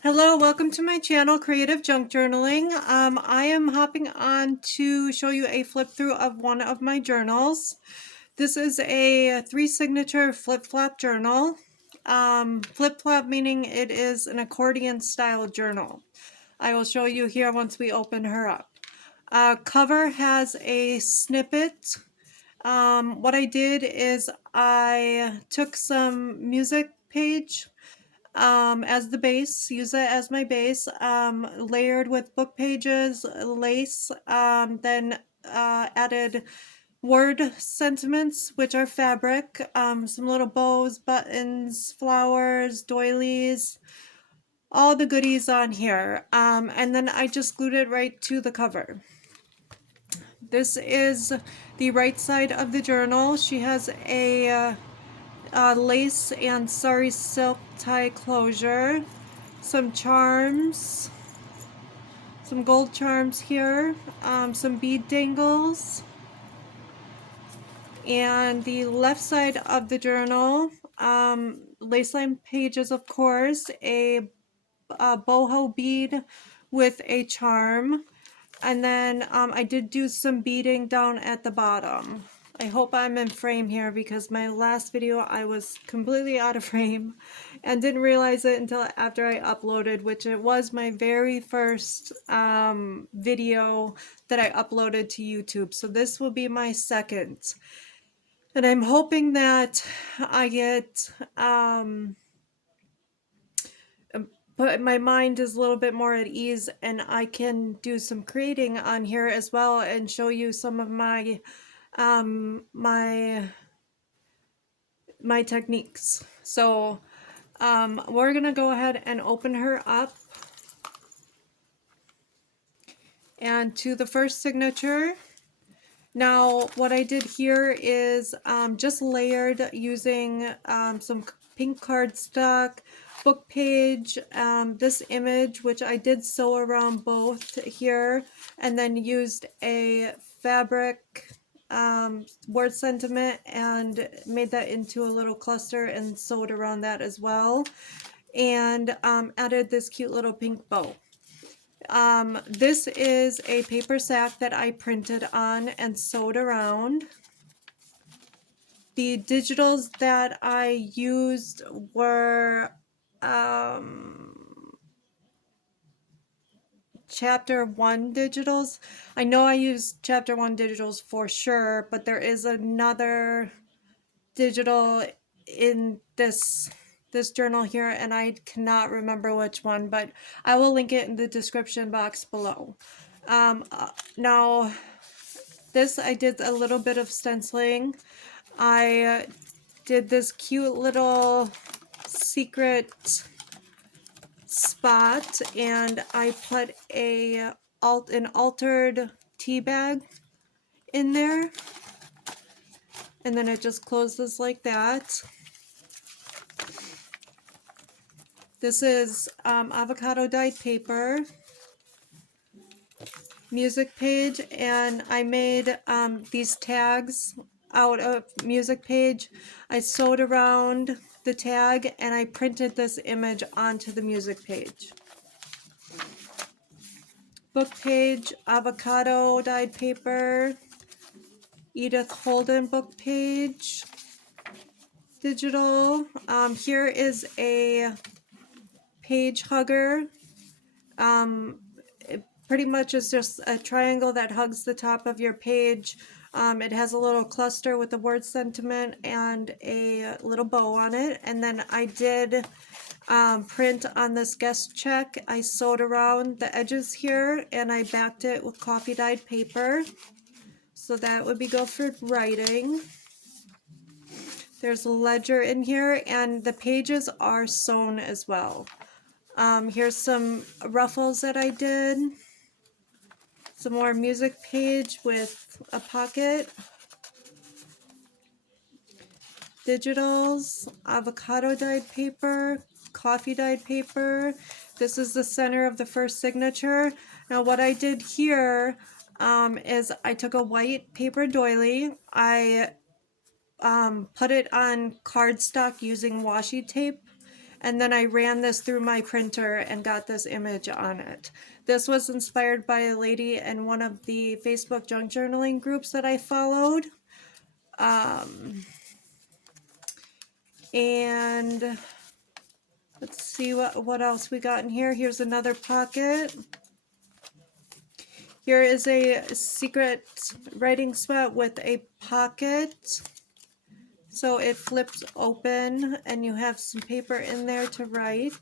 Hello, welcome to my channel, Creative Junk Journaling. I am hopping on to show you a flip through of one of my journals. This is a 3-signature flip-flop journal. Flip-flop meaning it is an accordion style journal. I will show you here once we open her up. Cover has a snippet. What I did is I took some music page as the base, use it as my base, layered with book pages, lace, then added word sentiments, which are fabric, some little bows, buttons, flowers, doilies, all the goodies on here. And then I just glued it right to the cover. This is the right side of the journal. She has a lace and sari silk tie closure, some charms, some gold charms here, some bead dangles, and the left side of the journal, lace line pages, of course, a boho bead with a charm, and then I did do some beading down at the bottom. I hope I'm in frame here because my last video I was completely out of frame and didn't realize it until after I uploaded, which it was my very first video that I uploaded to YouTube. So this will be my second. And I'm hoping that I get but my mind is a little bit more at ease and I can do some creating on here as well and show you some of my my techniques. So we're gonna go ahead and open her up, and to the first signature. Now what I did here is just layered using some pink cardstock, book page, this image, which I did sew around both here, and then used a fabric word sentiment and made that into a little cluster and sewed around that as well, and added this cute little pink bow. This is a paper sack that I printed on and sewed around. The digitals that I used were chapter 1 digitals. I know I used chapter 1 digitals for sure, but there is another digital in this journal here and I cannot remember which one, but I will link it in the description box below. Now this I did a little bit of stenciling. I did this cute little secret spot and I put an altered tea bag in there, and then it just closes like that. This is avocado dyed paper, music page, and I made these tags out of music page. I sewed around the tag and I printed this image onto the music page. Book page, avocado dyed paper, Edith Holden book page, digital. Here is a page hugger. It pretty much is just a triangle that hugs the top of your page. It has a little cluster with the word sentiment and a little bow on it. And then I did print on this guest check. I sewed around the edges here and I backed it with coffee dyed paper. So that would be good for writing. There's a ledger in here and the pages are sewn as well. Here's some ruffles that I did. Some more music page with a pocket. Digitals, avocado dyed paper, coffee dyed paper. This is the center of the first signature. Now what I did here is I took a white paper doily. I put it on cardstock using washi tape, and then I ran this through my printer and got this image on it. This was inspired by a lady in one of the Facebook junk journaling groups that I followed. And let's see what else we got in here. Here's another pocket. Here is a secret writing spot with a pocket. So it flips open and you have some paper in there to write.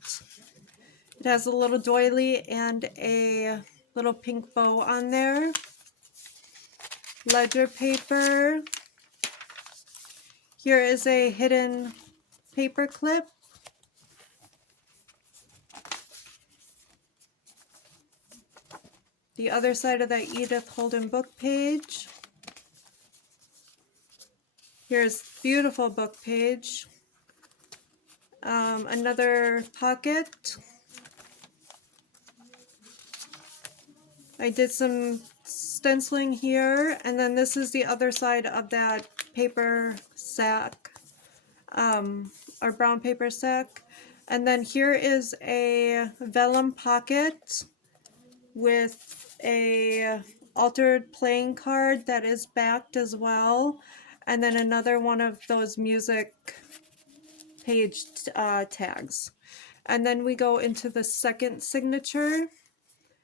It has a little doily and a little pink bow on there. Ledger paper. Here is a hidden paper clip. The other side of that Edith Holden book page. Here's beautiful book page. Another pocket. I did some stenciling here, and then this is the other side of that paper sack, or brown paper sack. And then here is a vellum pocket with a altered playing card that is backed as well, and then another one of those music page tags. And then we go into the second signature.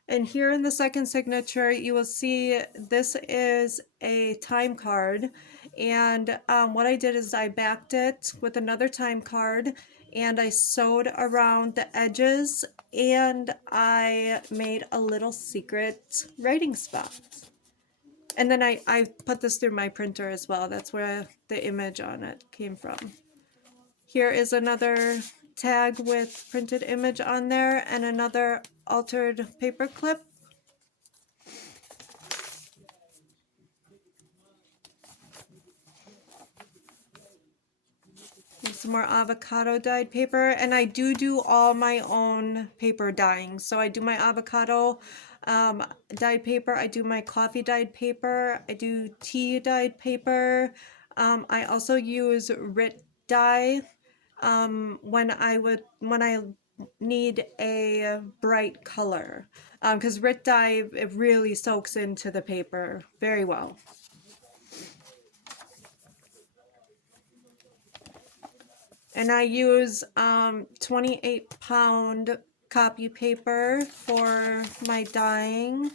And here in the second signature, you will see this is a time card. And what I did is I backed it with another time card, and I sewed around the edges, and I made a little secret writing spot. And then I put this through my printer as well. That's where the image on it came from. Here is another tag with printed image on there and another altered paper clip. Some more avocado dyed paper, and I do all my own paper dyeing. So I do my avocado dyed paper, I do my coffee dyed paper, I do tea dyed paper. I also use RIT dye when I need a bright color, because RIT dye, it really soaks into the paper very well. And I use 28-pound copy paper for my dyeing.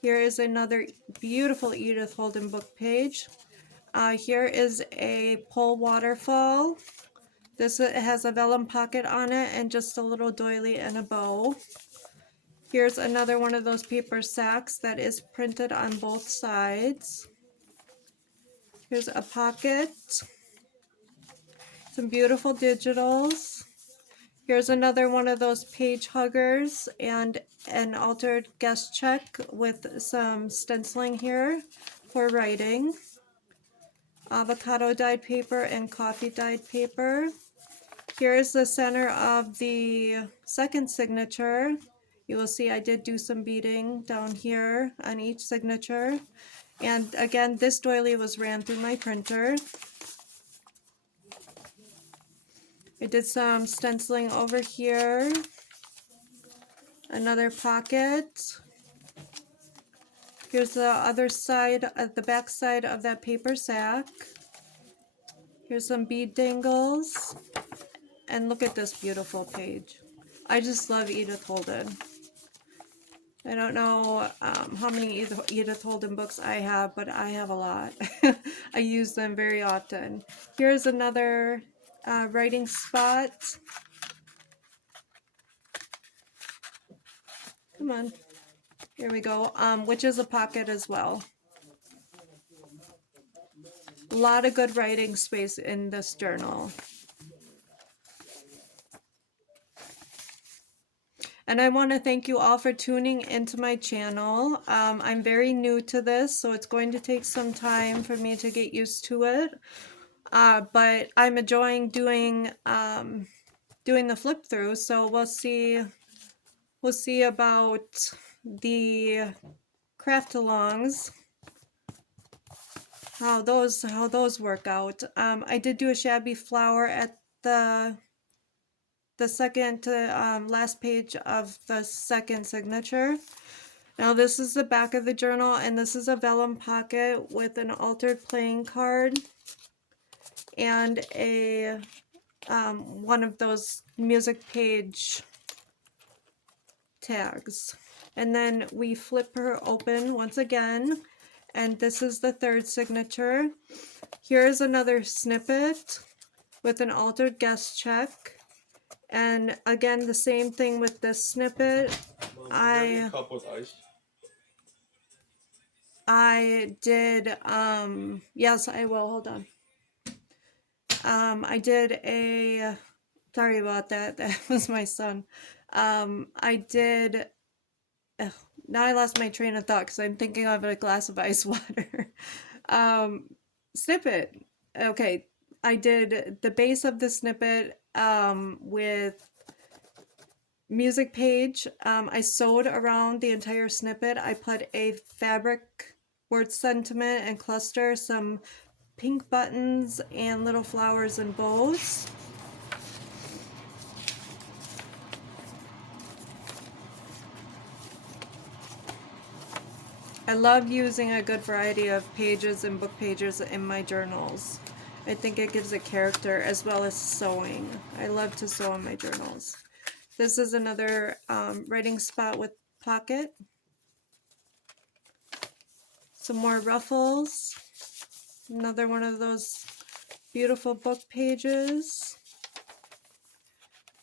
Here is another beautiful Edith Holden book page. Here is a pole waterfall. This has a vellum pocket on it and just a little doily and a bow. Here's another one of those paper sacks that is printed on both sides. Here's a pocket. Some beautiful digitals. Here's another one of those page huggers and an altered guest check with some stenciling here for writing. Avocado dyed paper and coffee dyed paper. Here's the center of the second signature. You will see I did do some beading down here on each signature. And again, this doily was ran through my printer. I did some stenciling over here. Another pocket. Here's the other side, the back side of that paper sack. Here's some bead dangles. And look at this beautiful page. I just love Edith Holden. I don't know how many Edith Holden books I have, but I have a lot. I use them very often. Here's another writing spot. Come on. Here we go. Which is a pocket as well. A lot of good writing space in this journal. And I want to thank you all for tuning into my channel. I'm very new to this, so it's going to take some time for me to get used to it. But I'm enjoying doing the flip through, so we'll see about the craft alongs, how those work out. I did do a shabby flower at the the second to last page of the second signature. Now this is the back of the journal, and this is a vellum pocket with an altered playing card and a one of those music page tags. And then we flip her open once again, and this is the third signature. Here's another snippet with an altered guest check. And again, the same thing with this snippet. I did, yes, I will, hold on. I did a, sorry about that, that was my son. I did, now I lost my train of thought because I'm thinking of a glass of ice water. Snippet. Okay, I did the base of the snippet with music page. I sewed around the entire snippet. I put a fabric word sentiment and cluster, some pink buttons and little flowers and bows. I love using a good variety of pages and book pages in my journals. I think it gives it character, as well as sewing. I love to sew in my journals. This is another writing spot with pocket. Some more ruffles. Another one of those beautiful book pages.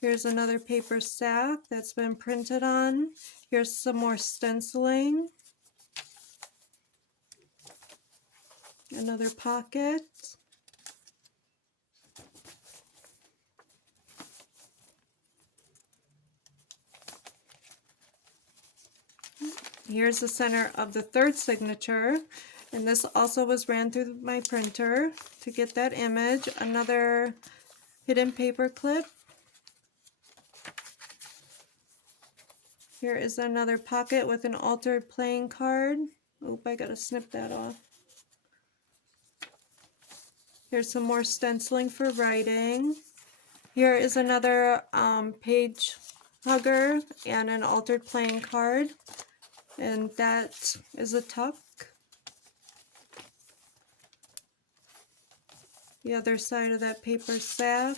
Here's another paper sack that's been printed on. Here's some more stenciling. Another pocket. Here's the center of the third signature, and this also was ran through my printer to get that image. Another hidden paper clip. Here is another pocket with an altered playing card. Oop, I gotta snip that off. Here's some more stenciling for writing. Here is another page hugger and an altered playing card. And that is a tuck. The other side of that paper sack.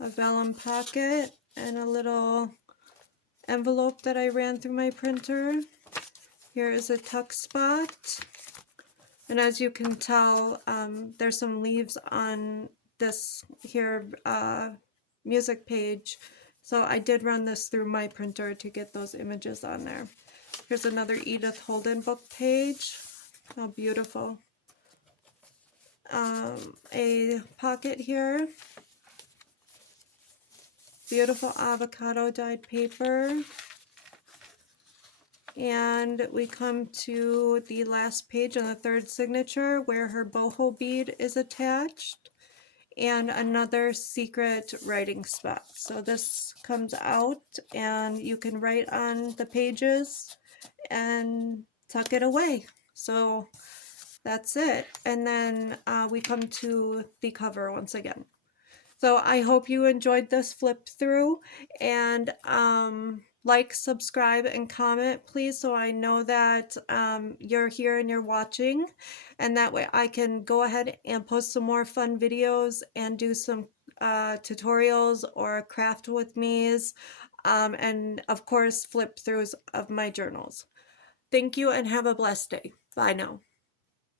A vellum pocket and a little envelope that I ran through my printer. Here is a tuck spot. And as you can tell, there's some leaves on this here music page. So I did run this through my printer to get those images on there. Here's another Edith Holden book page. How beautiful. A pocket here. Beautiful avocado dyed paper. And we come to the last page on the third signature where her boho bead is attached. And another secret writing spot. So this comes out and you can write on the pages and tuck it away. So that's it. And then we come to the cover once again. So I hope you enjoyed this flip through, and like, subscribe, and comment please, so I know that you're here and you're watching, and that way I can go ahead and post some more fun videos and do some tutorials or craft with me's, and of course flip throughs of my journals. Thank you and have a blessed day. Bye now.